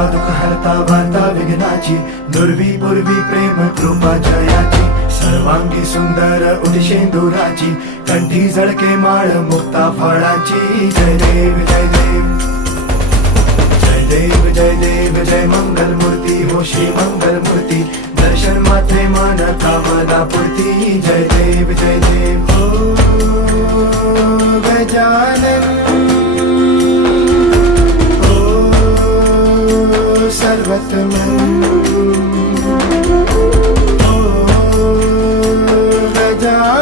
हरता दुःख हरता वार्ता विघ्नाची, दुर्वी पूर्वी प्रेम कृपा जयाची, सर्वांगी सुंदर उदिशेंदुराची, कंठी झळके माळ मुक्ता फळाची. जय देव जय देव जय देव जय देव जय मंगल मूर्ती हो श्री मंगल मूर्ती, दर्शन मात्रे मान कामना पूर्ती. जय देव जय देव हो गजानन हो सर्वतमन हो गजानन